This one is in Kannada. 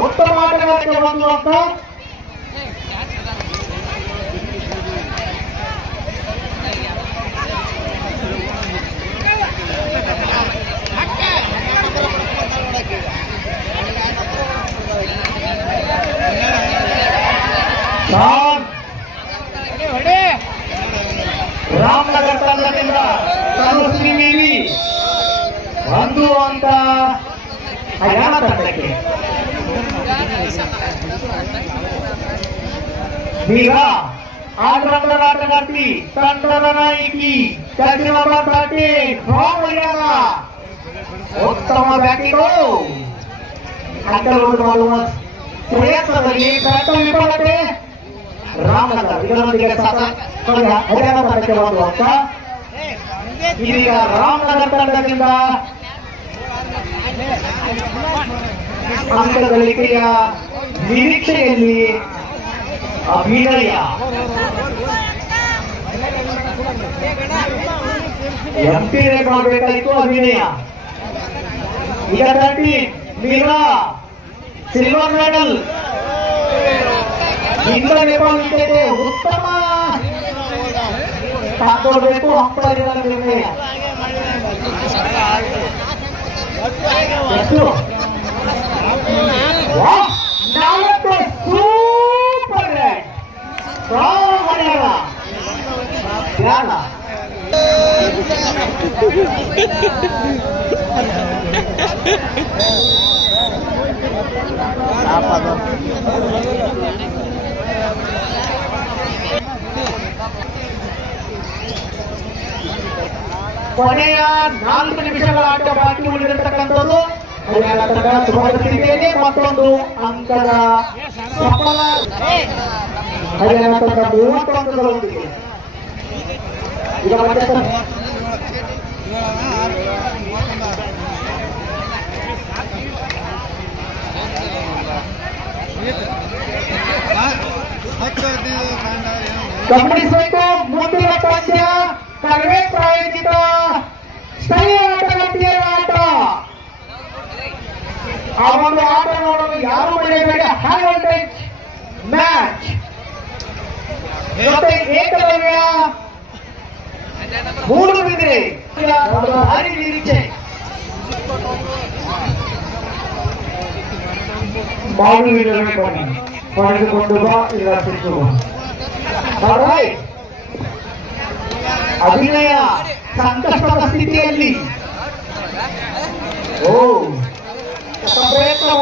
ಉತ್ತಮ ಆಟಗಾರಕ್ಕೆ ಒಂದು ಅಂಕ. ರಾಮನಗರ ತಂಡದಿಂದ ತನುಶ್ರೀ ವಿವಿ ಒಂದು ಅಂಕ ಹರಿಯಾಣ ತಂಡಕ್ಕೆ. ಈಗ ಆಲ್ರೌಂಡರ್ ಆಟಗಾರ್ತಿ ತಂಡದ ನಾಯಕಿ ಕರ್ಜಿ ನಂಬರ್ 30 ಫ್ರಾಮ್ ಹರಿಯಾಣ. ಉತ್ತಮ ಬ್ಯಾಟಿಂಗು ಅಂಕಲ್ ಮಾಡುವ ಪ್ರಯತ್ನದಲ್ಲಿ ವಿಫಲತೆ. ರಾಮನಗರ ಇದರೊಂದಿಗೆ ಹರಿಯಾಣ ತಂಡಕ್ಕೆ ಒಂದು ಅಂಕ. ಇದೀಗ ರಾಮನಗರ ತಂಡದಿಂದ ಅಂಕ ಗಳಿಕೆಯ ನಿರೀಕ್ಷೆಯಲ್ಲಿ ಅಭಿನಯ. ಎಂಪಿ ಮಾಡಬೇಕಾಯಿತು ಅಭಿನಯ. ಈಗ 30 ಮೀರಾ ಸಿಲ್ವರ್ ಮೆಡಲ್ ಇಂದ್ರ ನೇಪಾಳ ನಿಂತಿದೆ. ಉತ್ತಮ ಕಾಕೊಳ್ಬೇಕು ಅಂಪೈರ್ಗಳ ನಿರ್ಣಯ. ಸೂಪರ್ ಹರಿಯಾಣ. ಕೊನೆಯ 4 ನಿಮಿಷಗಳ ಆಟ ಬಾಕಿ ಉಳಿದಿರತಕ್ಕಂಥದ್ದು. ಹರಿಯಾಣ ತಂಡ ಸುಭದ್ರತೆಯಲ್ಲಿ ಮತ್ತೊಂದು ಅಂಕದ ಸಫಲ. ಹರಿಯಾಣ ತಂಡ 30 ಅಂಕಗಳೊಂದಿಗೆ ಈಗ ಮತ್ತೆ ಗಮನಿಸಬೇಕು. ಮುಂದಿನ ಪಂದ್ಯ ಕಡಿಮೆ ಪ್ರಾಯೋಜಿತ ಸ್ಥಳೀಯ ಆಟಗಾರ್ತಿಯರ ಆಟ. ಆ ಒಂದು ಆಟ ನೋಡಲು ಯಾರು ಮರೆಯಬೇಡ. ಹೈ ವೋಲ್ಟೇಜ್ ಮ್ಯಾಚ್ ಜೊತೆ ಏಕಲವ್ಯ ಮೂಡುಬಿದಿರೆ ಭಾರಿ ನಿರೀಕ್ಷೆ. ಮಾಡುವಿನಲ್ಲಿ ಬನ್ನಿ ಪಡೆದುಕೊಂಡು ಬಾ. ಇಲ್ಲ ಅಭಿನಯ ಸಂಕಷ್ಟದ ಸ್ಥಿತಿಯಲ್ಲಿ ಪ್ರಯತ್ನ